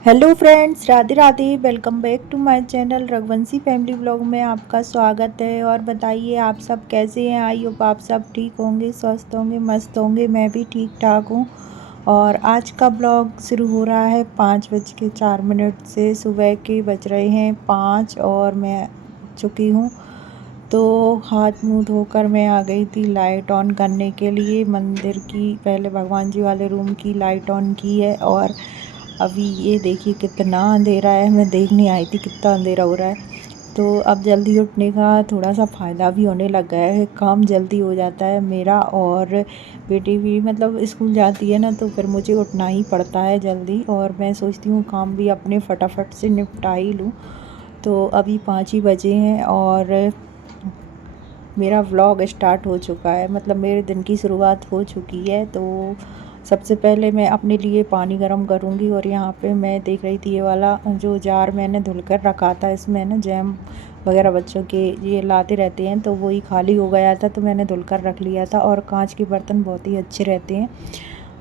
Hello friends, Radhe Radhe. Welcome back to my channel Raghuvanshi family vlog में आपका स्वागत है। और बताइए आप सब कैसे हैं। आई होप आप सब ठीक होंगे, स्वस्थ होंगे, मस्त होंगे। मैं भी ठीक ठाक हूँ। और आज का ब्लॉग शुरू हो रहा है 5:04 से। सुबह के बज रहे हैं 5 और मैं चुकी हूँ। तो हाथ मुंह धोकर मैं आ गई थी लाइट ऑन करने के लिए मंदिर की। पहले भगवान जी वाले रूम की लाइट ऑन की है। और अभी ये देखिए कितना अंधेरा है। मैं देखने आई थी कितना अंधेरा हो रहा है। तो अब जल्दी उठने का थोड़ा सा फ़ायदा भी होने लग गया है। काम जल्दी हो जाता है मेरा। और बेटी भी मतलब स्कूल जाती है ना, तो फिर मुझे उठना ही पड़ता है जल्दी। और मैं सोचती हूँ काम भी अपने फटाफट से निपटा ही लूँ। तो अभी 5 ही बजे हैं और मेरा व्लॉग स्टार्ट हो चुका है। मतलब मेरे दिन की शुरुआत हो चुकी है। तो सबसे पहले मैं अपने लिए पानी गर्म करूँगी। और यहाँ पे मैं देख रही थी ये वाला जो जार मैंने धुलकर रखा था, इसमें ना जैम वगैरह बच्चों के ये लाते रहते हैं, तो वही खाली हो गया था तो मैंने धुलकर रख लिया था। और कांच के बर्तन बहुत ही अच्छे रहते हैं,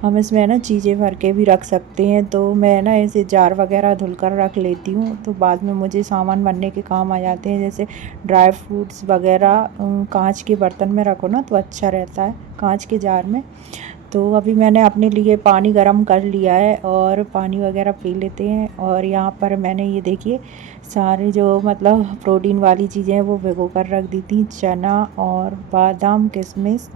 हम इसमें ना चीज़ें भर के भी रख सकते हैं। तो मैं ना ऐसे जार वगैरह धुलकर रख लेती हूँ, तो बाद में मुझे सामान बनने के काम आ जाते हैं। जैसे ड्राई फ्रूट्स वगैरह कांच के बर्तन में रखो ना तो अच्छा रहता है, कांच के जार में। तो अभी मैंने अपने लिए पानी गर्म कर लिया है और पानी वगैरह पी लेते हैं। और यहाँ पर मैंने ये देखिए सारे जो मतलब प्रोटीन वाली चीज़ें हैं वो भिगो कर रख दी थी। चना और बादाम, किशमिश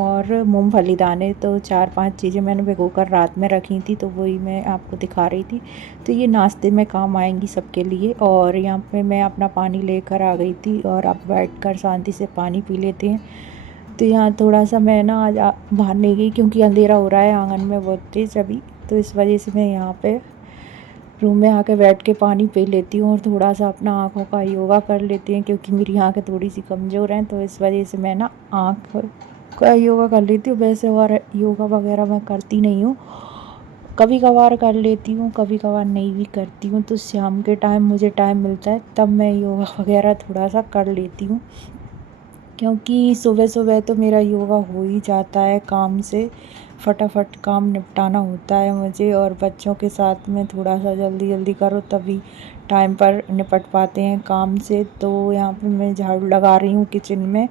और मूंगफली दाने, तो 4-5 चीज़ें मैंने भिगो कर रात में रखी थी, तो वही मैं आपको दिखा रही थी। तो ये नाश्ते में काम आएंगी सबके लिए। और यहाँ पे मैं अपना पानी लेकर आ गई थी और अब बैठकर शांति से पानी पी लेते हैं। तो यहाँ थोड़ा सा मैं ना आज बाहर नहीं गई क्योंकि अंधेरा हो रहा है आंगन में बहुत तेज़ अभी। तो इस वजह से मैं यहाँ पे रूम में आके बैठ के पानी पी लेती हूँ और थोड़ा सा अपना आँखों का योगा कर लेती हूँ, क्योंकि मेरी आँखें थोड़ी सी कमज़ोर हैं। तो इस वजह से मैं ना आँख का योगा कर लेती हूँ। वैसे और योगा वगैरह मैं करती नहीं हूँ, कभी कभार कर लेती हूँ, कभी कभार नहीं भी करती हूँ। तो शाम के टाइम मुझे टाइम मिलता है तब मैं योगा वगैरह थोड़ा सा कर लेती हूँ, क्योंकि सुबह सुबह तो मेरा योगा हो ही जाता है काम से। फटाफट काम निपटाना होता है मुझे, और बच्चों के साथ में थोड़ा सा जल्दी जल्दी करो तभी टाइम पर निपट पाते हैं काम से। तो यहाँ पे मैं झाड़ू लगा रही हूँ किचन में,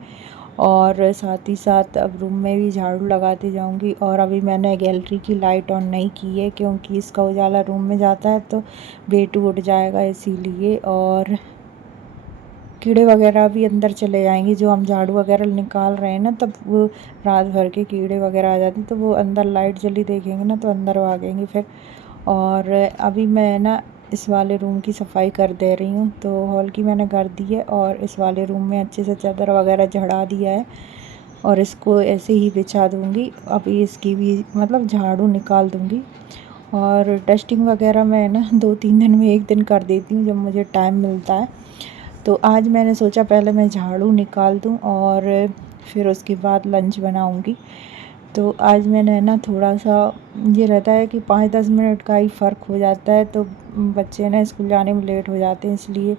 और साथ ही साथ अब रूम में भी झाड़ू लगाती जाऊंगी। और अभी मैंने गैलरी की लाइट ऑन नहीं की है क्योंकि इसका उजाला रूम में जाता है तो बेटू उठ जाएगा इसीलिए। और कीड़े वगैरह भी अंदर चले जाएंगे, जो हम झाड़ू वगैरह निकाल रहे हैं ना, तब वो रात भर के कीड़े वगैरह आ जाते हैं, तो वो अंदर लाइट जली देखेंगे ना तो अंदर भागेंगे फिर। और अभी मैं ना इस वाले रूम की सफाई कर दे रही हूँ। तो हॉल की मैंने कर दी है और इस वाले रूम में अच्छे से चादर वगैरह चढ़ा दिया है और इसको ऐसे ही बिछा दूँगी। अभी इसकी भी मतलब झाड़ू निकाल दूँगी। और डस्टिंग वगैरह मैं ना 2-3 दिन में एक दिन कर देती हूँ जब मुझे टाइम मिलता है। तो आज मैंने सोचा पहले मैं झाड़ू निकाल दूँ और फिर उसके बाद लंच बनाऊँगी। तो आज मैंने ना थोड़ा सा ये रहता है कि 5-10 मिनट का ही फ़र्क हो जाता है, तो बच्चे ना स्कूल जाने में लेट हो जाते हैं, इसलिए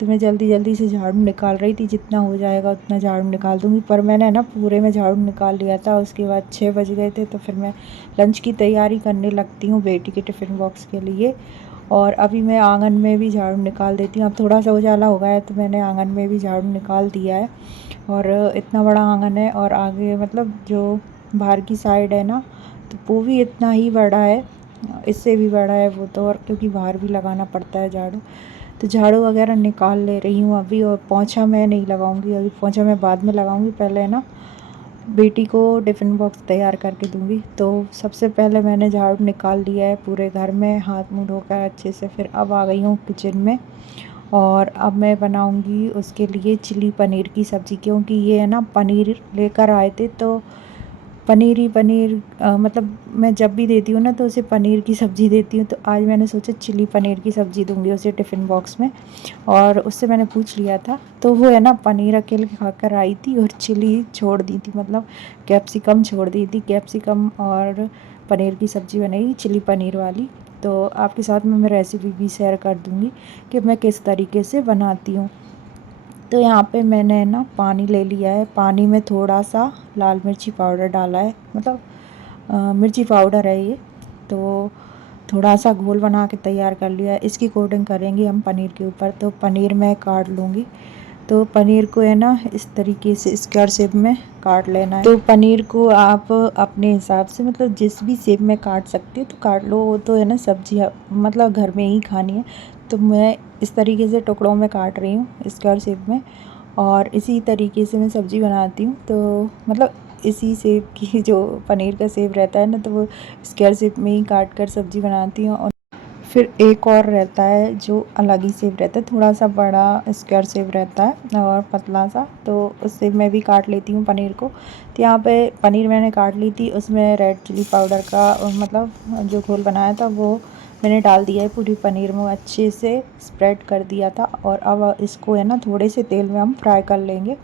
तो मैं जल्दी जल्दी से झाड़ू निकाल रही थी। जितना हो जाएगा उतना झाड़ू निकाल दूँगी। पर मैंने ना पूरे में झाड़ू निकाल लिया था। उसके बाद 6 बज गए थे, तो फिर मैं लंच की तैयारी करने लगती हूँ बेटी के टिफ़िन बॉक्स के लिए। और अभी मैं आंगन में भी झाड़ू निकाल देती हूँ। अब थोड़ा सा उजाला हो गया है तो मैंने आंगन में भी झाड़ू निकाल दिया है। और इतना बड़ा आंगन है, और आगे मतलब जो बाहर की साइड है ना, तो वो भी इतना ही बड़ा है, इससे भी बड़ा है वो तो। और क्योंकि बाहर भी लगाना पड़ता है झाड़ू, तो झाड़ू वगैरह निकाल ले रही हूँ अभी। और पोंछा मैं नहीं लगाऊंगी अभी, पोंछा मैं बाद में लगाऊंगी। पहले ना बेटी को टिफ़िन बॉक्स तैयार करके दूंगी। तो सबसे पहले मैंने झाड़ू निकाल लिया है पूरे घर में, हाथ मुंह धोकर अच्छे से। फिर अब आ गई हूँ किचन में, और अब मैं बनाऊंगी उसके लिए चिली पनीर की सब्ज़ी। क्योंकि ये है ना पनीर लेकर आए थे, तो पनीर ही पनीर मतलब मैं जब भी देती हूँ ना तो उसे पनीर की सब्ज़ी देती हूँ। तो आज मैंने सोचा चिली पनीर की सब्ज़ी दूंगी उसे टिफ़िन बॉक्स में। और उससे मैंने पूछ लिया था, तो वो है ना पनीर अकेले खाकर आई थी और चिली छोड़ दी थी, मतलब कैप्सिकम छोड़ दी थी। कैप्सिकम और पनीर की सब्ज़ी बनेगी चिली पनीर वाली। तो आपके साथ में मैं रेसिपी भी शेयर कर दूँगी कि मैं किस तरीके से बनाती हूँ। तो यहाँ पे मैंने ना पानी ले लिया है, पानी में थोड़ा सा लाल मिर्ची पाउडर डाला है, मतलब मिर्ची पाउडर है ये। तो थोड़ा सा घोल बना के तैयार कर लिया है। इसकी कोटिंग करेंगे हम पनीर के ऊपर। तो पनीर मैं काट लूँगी। तो पनीर को है ना इस तरीके से स्क्वायर शेप में काट लेना है। तो पनीर को आप अपने हिसाब से मतलब जिस भी शेप में काट सकते हो तो काट लो। वो तो है ना सब्जी मतलब घर में ही खानी है, तो मैं इस तरीके से टुकड़ों में काट रही हूँ स्क्वायर शेप में। और इसी तरीके से मैं सब्ज़ी बनाती हूँ। तो मतलब इसी शेप की जो पनीर का शेप रहता है ना, तो वो स्क्वायर शेप में ही काट कर सब्ज़ी बनाती हूँ। और फिर एक और रहता है जो अलग ही शेप रहता है, थोड़ा सा बड़ा स्क्वायर शेप रहता है और पतला सा, तो उससे मैं भी काट लेती हूँ पनीर को। तो यहाँ पे पनीर मैंने काट ली थी, उसमें रेड चिली पाउडर का मतलब जो घोल बनाया था वो मैंने डाल दिया है पूरी पनीर में, अच्छे से स्प्रेड कर दिया था। और अब इसको है ना थोड़े से तेल में हम फ्राई कर लेंगे।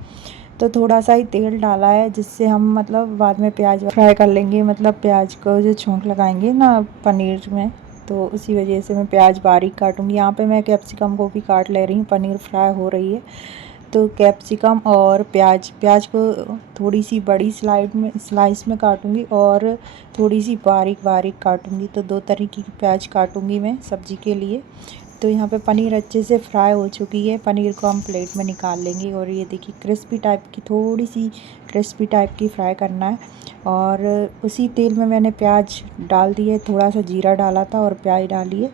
तो थोड़ा सा ही तेल डाला है, जिससे हम मतलब बाद में प्याज फ्राई कर लेंगे, मतलब प्याज को जो छोंक लगाएंगे ना पनीर में, तो उसी वजह से मैं प्याज बारीक काटूंगी। यहाँ पे मैं कैप्सिकम को भी काट ले रही हूँ, पनीर फ्राई हो रही है। तो कैप्सिकम और प्याज को थोड़ी सी बड़ी स्लाइस में काटूंगी और थोड़ी सी बारीक बारीक काटूंगी। तो दो तरीके की प्याज काटूंगी मैं सब्ज़ी के लिए। तो यहाँ पे पनीर अच्छे से फ्राई हो चुकी है, पनीर को हम प्लेट में निकाल लेंगे। और ये देखिए क्रिस्पी टाइप की, थोड़ी सी क्रिस्पी टाइप की फ्राई करना है। और उसी तेल में मैंने प्याज डाल दिए, थोड़ा सा जीरा डाला था और प्याज डाली है,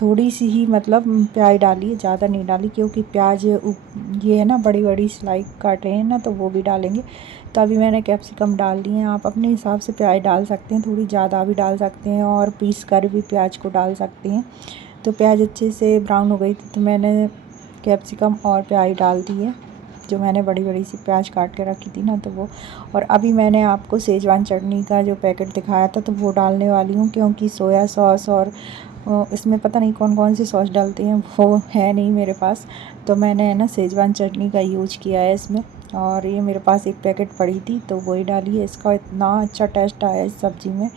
थोड़ी सी ही मतलब प्याज डाली है, ज़्यादा नहीं डाली, क्योंकि प्याज ये है ना बड़ी बड़ी स्लाइस काट रहे हैं ना, तो वो भी डालेंगे। तो अभी मैंने कैप्सिकम डाल दिए हैं। आप अपने हिसाब से प्याज डाल सकते हैं, थोड़ी ज़्यादा भी डाल सकते हैं और पीस कर भी प्याज को डाल सकते हैं। तो प्याज अच्छे से ब्राउन हो गई थी, तो मैंने कैप्सिकम और प्याज डाल दी है, जो मैंने बड़ी बड़ी सी प्याज काट के रखी थी ना, तो वो। और अभी मैंने आपको शेजवान चटनी का जो पैकेट दिखाया था, तो वो डालने वाली हूँ, क्योंकि सोया सॉस और इसमें पता नहीं कौन कौन सी सॉस डालते हैं, वो है नहीं मेरे पास। तो मैंने है ना शेजवान चटनी का यूज किया है इसमें। और ये मेरे पास एक पैकेट पड़ी थी, तो वही डाली है। इसका इतना अच्छा टेस्ट आया इस सब्ज़ी में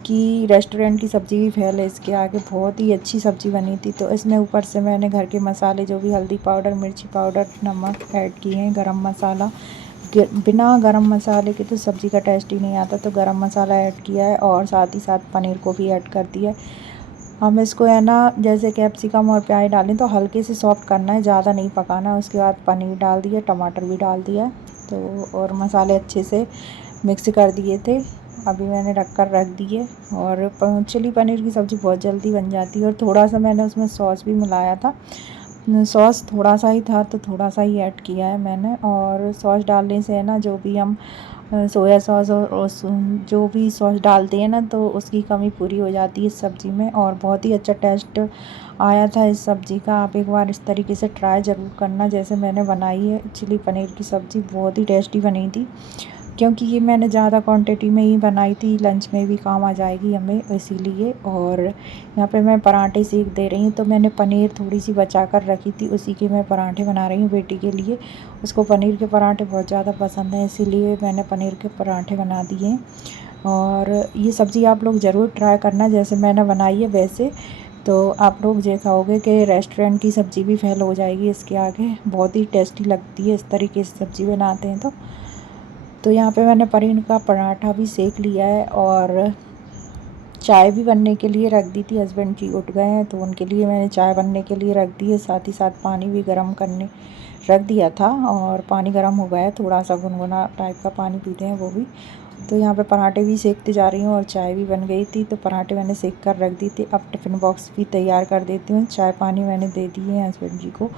कि रेस्टोरेंट की सब्ज़ी भी फेल है इसके आगे, बहुत ही अच्छी सब्ज़ी बनी थी। तो इसमें ऊपर से मैंने घर के मसाले जो भी हल्दी पाउडर, मिर्ची पाउडर, नमक ऐड किए हैं, गरम मसाला। बिना गरम मसाले के तो सब्ज़ी का टेस्ट ही नहीं आता, तो गरम मसाला ऐड किया है और साथ ही साथ पनीर को भी ऐड कर दिया है। हम इसको है ना जैसे कैप्सिकम और प्याज डालें तो हल्के से सॉफ्ट करना है, ज़्यादा नहीं पकाना है। उसके बाद पनीर डाल दिया, टमाटर भी डाल दिया, तो और मसाले अच्छे से मिक्स कर दिए थे। अभी मैंने ढक कर रख दिए। और चिली पनीर की सब्ज़ी बहुत जल्दी बन जाती है। और थोड़ा सा मैंने उसमें सॉस भी मिलाया था, सॉस थोड़ा सा ही था, तो थोड़ा सा ही ऐड किया है मैंने। और सॉस डालने से है ना जो भी हम सोया सॉस और जो भी सॉस डालते हैं ना, तो उसकी कमी पूरी हो जाती है इस सब्ज़ी में। और बहुत ही अच्छा टेस्ट आया था इस सब्ज़ी का। आप एक बार इस तरीके से ट्राई ज़रूर करना, जैसे मैंने बनाई है चिली पनीर की सब्ज़ी, बहुत ही टेस्टी बनी थी। क्योंकि ये मैंने ज़्यादा क्वांटिटी में ही बनाई थी, लंच में भी काम आ जाएगी हमें, इसीलिए। और यहाँ पे मैं पराठे सेक दे रही हूँ, तो मैंने पनीर थोड़ी सी बचा कर रखी थी, उसी के मैं पराठे बना रही हूँ बेटी के लिए। उसको पनीर के पराठे बहुत ज़्यादा पसंद हैं, इसीलिए मैंने पनीर के पराठे बना दिए हैं। और ये सब्ज़ी आप लोग ज़रूर ट्राई करना, जैसे मैंने बनाई है वैसे। तो आप लोग ये खाओगे कि रेस्टोरेंट की सब्ज़ी भी फेल हो जाएगी इसके आगे, बहुत ही टेस्टी लगती है इस तरीके से सब्ज़ी बनाते हैं तो यहाँ पे मैंने पनीर का पराठा भी सेक लिया है। और चाय भी बनने के लिए रख दी थी, हस्बैंड जी उठ गए हैं तो उनके लिए मैंने चाय बनने के लिए रख दी है। साथ ही साथ पानी भी गर्म करने रख दिया था, और पानी गर्म हो गया है, थोड़ा सा गुनगुना टाइप का पानी पीते हैं वो भी। तो यहाँ पे पराठे भी सेकते जा रही हूँ और चाय भी बन गई थी, तो पराठे मैंने सेक कर रख दी थी। अब टिफ़िन बॉक्स भी तैयार कर देती हूँ, चाय पानी मैंने दे दिए हैं हस्बैंड जी को।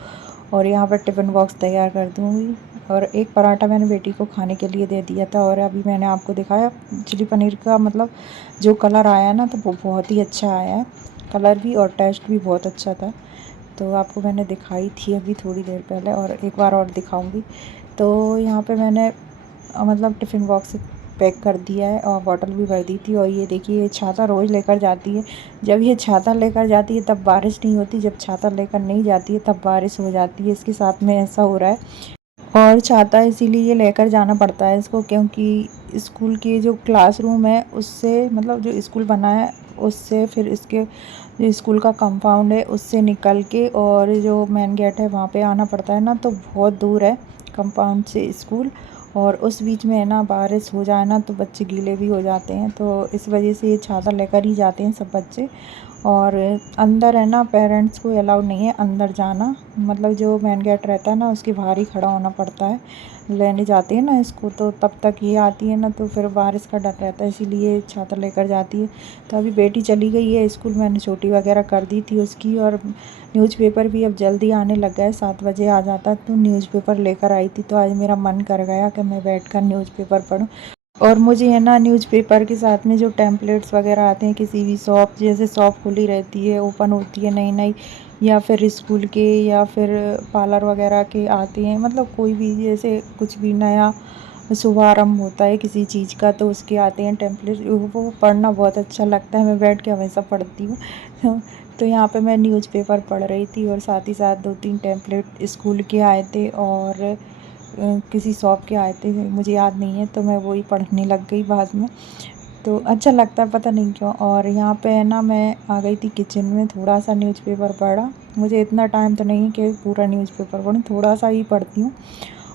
और यहाँ पर टिफ़िन बॉक्स तैयार कर दूँगी। और एक पराठा मैंने बेटी को खाने के लिए दे दिया था। और अभी मैंने आपको दिखाया चिली पनीर का मतलब जो कलर आया ना, तो वो बहुत ही अच्छा आया है, कलर भी और टेस्ट भी बहुत अच्छा था। तो आपको मैंने दिखाई थी अभी थोड़ी देर पहले, और एक बार और दिखाऊंगी। तो यहाँ पे मैंने मतलब टिफ़िन बॉक्स पैक कर दिया है और बॉटल भी भर दी थी। और ये देखिए, ये छाता रोज़ लेकर जाती है। जब ये छाता लेकर जाती है तब बारिश नहीं होती, जब छाता लेकर नहीं जाती है तब बारिश हो जाती है। इसके साथ में ऐसा हो रहा है। और छाता इसीलिए लेकर जाना पड़ता है इसको, क्योंकि स्कूल की जो क्लासरूम है उससे मतलब जो स्कूल बना है उससे फिर इसके जो स्कूल का कंपाउंड है उससे निकल के और जो मेन गेट है वहाँ पे आना पड़ता है ना, तो बहुत दूर है कंपाउंड से स्कूल। और उस बीच में है ना बारिश हो जाए ना तो बच्चे गीले भी हो जाते हैं, तो इस वजह से ये छाता लेकर ही जाते हैं सब बच्चे। और अंदर है ना पेरेंट्स को अलाउ नहीं है अंदर जाना, मतलब जो मेन गेट रहता है ना उसके बाहर ही खड़ा होना पड़ता है। लेने जाते हैं ना इसको, तो तब तक ये आती है ना तो फिर बारिश का डर रहता है, इसीलिए छाता लेकर जाती है। तो अभी बेटी चली गई है स्कूल, मैंने छुट्टी वगैरह कर दी थी उसकी। और न्यूज़पेपर भी अब जल्दी आने लग गया है, 7 बजे आ जाता, तो न्यूज़पेपर लेकर आई थी। तो आज मेरा मन कर गया कि मैं बैठकर न्यूज़पेपर पढूं। और मुझे है ना न्यूज़पेपर के साथ में जो टेम्पलेट्स वगैरह आते हैं किसी भी शॉप, जैसे शॉप खुली रहती है, ओपन होती है नई नई, या फिर स्कूल के या फिर पार्लर वगैरह के आते हैं, मतलब कोई भी जैसे कुछ भी नया शुभारंभ होता है किसी चीज़ का तो उसके आते हैं टेम्पलेट, वो पढ़ना बहुत अच्छा लगता है, मैं बैठ के हमेशा पढ़ती हूँ। तो यहाँ पे मैं न्यूज़पेपर पढ़ रही थी और साथ ही साथ 2-3 टेम्पलेट स्कूल के आए थे और किसी शॉप के आए थे, मुझे याद नहीं है, तो मैं वही पढ़ने लग गई बाद में। तो अच्छा लगता है पता नहीं क्यों। और यहाँ पे है ना मैं आ गई थी किचन में, थोड़ा सा न्यूज़पेपर पढ़ा। मुझे इतना टाइम तो नहीं है कि पूरा न्यूज़पेपर पढूं, थोड़ा सा ही पढ़ती हूँ।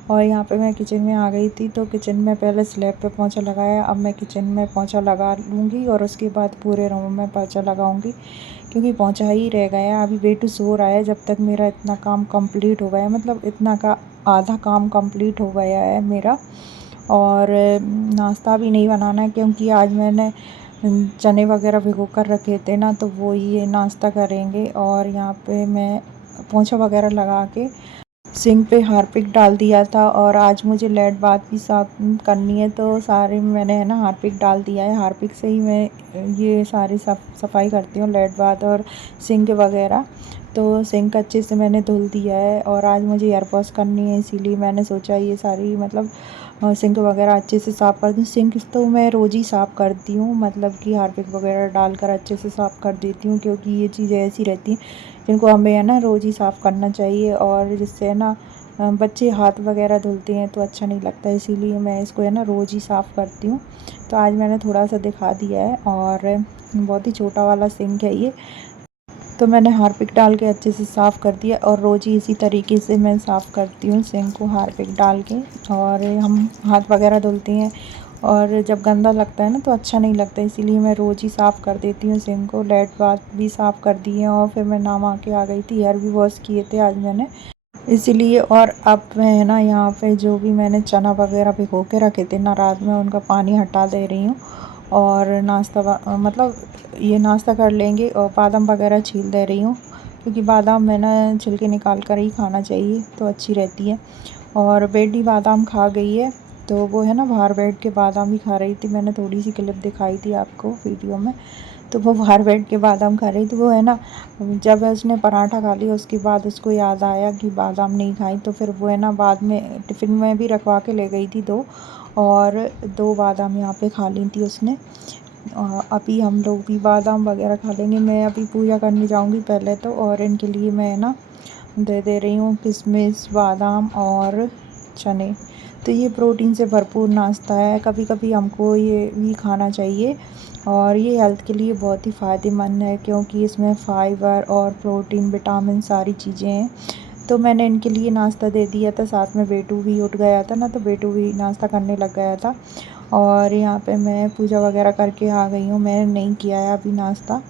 और यहाँ पे मैं किचन में आ गई थी, तो किचन में पहले स्लैब पे पोंछा लगाया, अब मैं किचन में पोंछा लगा लूँगी और उसके बाद पूरे रूम में पोंछा लगाऊँगी, क्योंकि पोंछा ही रह गया। अभी बेटू सो रहा है, जब तक मेरा इतना काम कंप्लीट हो गया, मतलब इतना का आधा काम कंप्लीट हो गया है मेरा। और नाश्ता भी नहीं बनाना है, क्योंकि आज मैंने चने वगैरह भिगो कर रखे थे ना, तो वो ये नाश्ता करेंगे। और यहाँ पे मैं पोंछा वगैरह लगा के सिंक पे हार्पिक डाल दिया था, और आज मुझे लेड बाथ भी साफ करनी है, तो सारे मैंने है ना हार्पिक डाल दिया है। हार्पिक से ही मैं ये सारी सफाई करती हूँ, लेड बाथ और सिंक वगैरह। तो सिंक अच्छे से मैंने धुल दिया है, और आज मुझे एयर वॉश करनी है, इसीलिए मैंने सोचा ये सारी मतलब सिंक वगैरह अच्छे से साफ़ कर दूँ। सिंक तो मैं रोज़ ही साफ़ करती हूँ, मतलब कि हार्पिक वगैरह डालकर अच्छे से साफ़ कर देती हूँ, क्योंकि ये चीज़ें ऐसी रहती हैं जिनको हमें है ना रोज़ ही साफ़ करना चाहिए। और जिससे है ना बच्चे हाथ वगैरह धुलते हैं तो अच्छा नहीं लगता, इसीलिए मैं इसको है ना रोज़ ही साफ़ करती हूँ। तो आज मैंने थोड़ा सा दिखा दिया है, और बहुत ही छोटा वाला सिंक है ये, तो मैंने हार्पिक डाल के अच्छे से साफ़ कर दिया। और रोज़ ही इसी तरीके से मैं साफ़ करती हूँ सिंक को हार्पिक डाल के। और हम हाथ वगैरह धुलते हैं, और जब गंदा लगता है ना तो अच्छा नहीं लगता, इसीलिए मैं रोज़ ही साफ़ कर देती हूँ सिंक को। लेड बाथ भी साफ़ कर दी है, और फिर मैं नहा के आ गई थी, हेयर भी वॉश किए थे आज मैंने, इसीलिए। और अब मैं है ना यहाँ पे जो भी मैंने चना वगैरह भिगो के रखे थे ना रात में, उनका पानी हटा दे रही हूँ। और मतलब ये नाश्ता कर लेंगे, और बादाम वगैरह छील दे रही हूँ, क्योंकि बादाम में ना छिलके निकाल कर ही खाना चाहिए तो अच्छी रहती है। और बेटी बादाम खा गई है, तो वो है ना बाहर बैठ के बादाम ही खा रही थी, मैंने थोड़ी सी क्लिप दिखाई थी आपको वीडियो में। तो वो बाहर बैठ के बादाम खा रही थी, वो है ना जब उसने पराठा खा लिया उसके बाद उसको याद आया कि बादाम नहीं खाई, तो फिर वो है ना बाद में टिफ़िन में भी रखवा के ले गई थी 2, और 2 बादाम यहाँ पे खा ली थी उसने। अभी हम लोग भी बादाम वगैरह खा लेंगे। मैं अभी पूजा करने जाऊँगी पहले तो, और इनके लिए मैं ना दे रही हूँ किशमिश, बादाम और चने। तो ये प्रोटीन से भरपूर नाश्ता है, कभी कभी हमको ये भी खाना चाहिए, और ये हेल्थ के लिए बहुत ही फ़ायदेमंद है, क्योंकि इसमें फाइबर और प्रोटीन, विटामिन सारी चीज़ें हैं। तो मैंने इनके लिए नाश्ता दे दिया था, साथ में बेटू भी उठ गया था ना, तो बेटू भी नाश्ता करने लग गया था। और यहाँ पे मैं पूजा वगैरह करके आ गई हूँ, मैंने नहीं किया है अभी नाश्ता,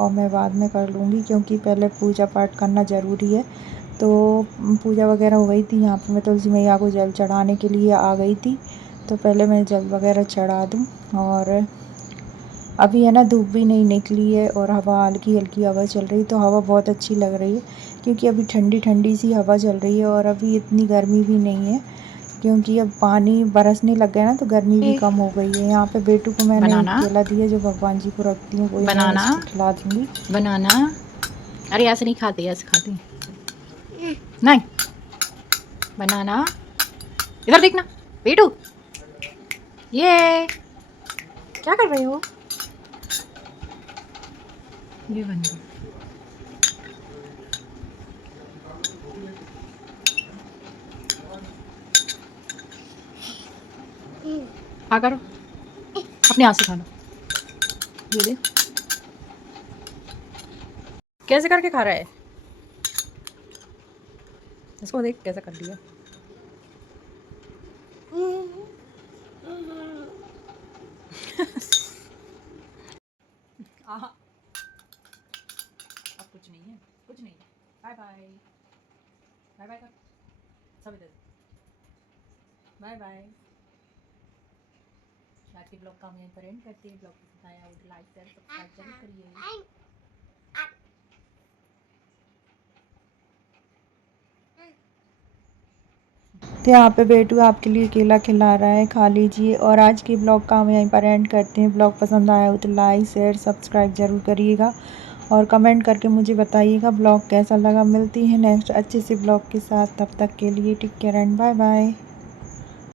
और मैं बाद में कर लूँगी, क्योंकि पहले पूजा पाठ करना ज़रूरी है। तो पूजा वगैरह हो गई थी, यहाँ पे मैं तुलसी मैया को जल चढ़ाने के लिए आ गई थी, तो पहले मैं जल वगैरह चढ़ा दूँ। और अभी है ना धूप भी नहीं निकली है, और हवा हल्की हल्की हवा चल रही है, तो हवा बहुत अच्छी लग रही है, क्योंकि अभी ठंडी ठंडी सी हवा चल रही है, और अभी इतनी गर्मी भी नहीं है, क्योंकि अब पानी बरसने लग गया ना तो गर्मी भी कम हो गई है। यहाँ पे बेटू को मैंने बनाना केला दिया, जो भगवान जी को रखती हूँ वही मैं बनाना इसको खिला दूँगी। बनाना। अरे ऐसे नहीं खाते, ऐसे खाते नहीं। बनाना, इधर देखना बेटू, ये क्या कर रहे हो? ये बन गया। खा करो, अपने हाथ से खा लो। ये दे, कैसे करके खा रहा है? इसको देख कैसे कर दिया। आहा, अब कुछ नहीं है, कुछ नहीं है। बाय बाय, बाय बाय कर सब इधर। Bye bye. आज के ब्लॉग का हम यहीं पर एंड करते हैं। ब्लॉग पसंद आया हो तो लाइक शेयर सब्सक्राइब जरूर करिए। तो यहाँ पे बेटू आपके लिए केला खिला रहा है, खा लीजिए। और आज की ब्लॉग का हम यहीं पर एंड करते हैं। ब्लॉग पसंद आया हो तो लाइक शेयर सब्सक्राइब ज़रूर करिएगा और कमेंट करके मुझे बताइएगा ब्लॉग कैसा लगा। मिलती है नेक्स्ट अच्छे से ब्लॉग के साथ, तब तक के लिए take care and bye bye.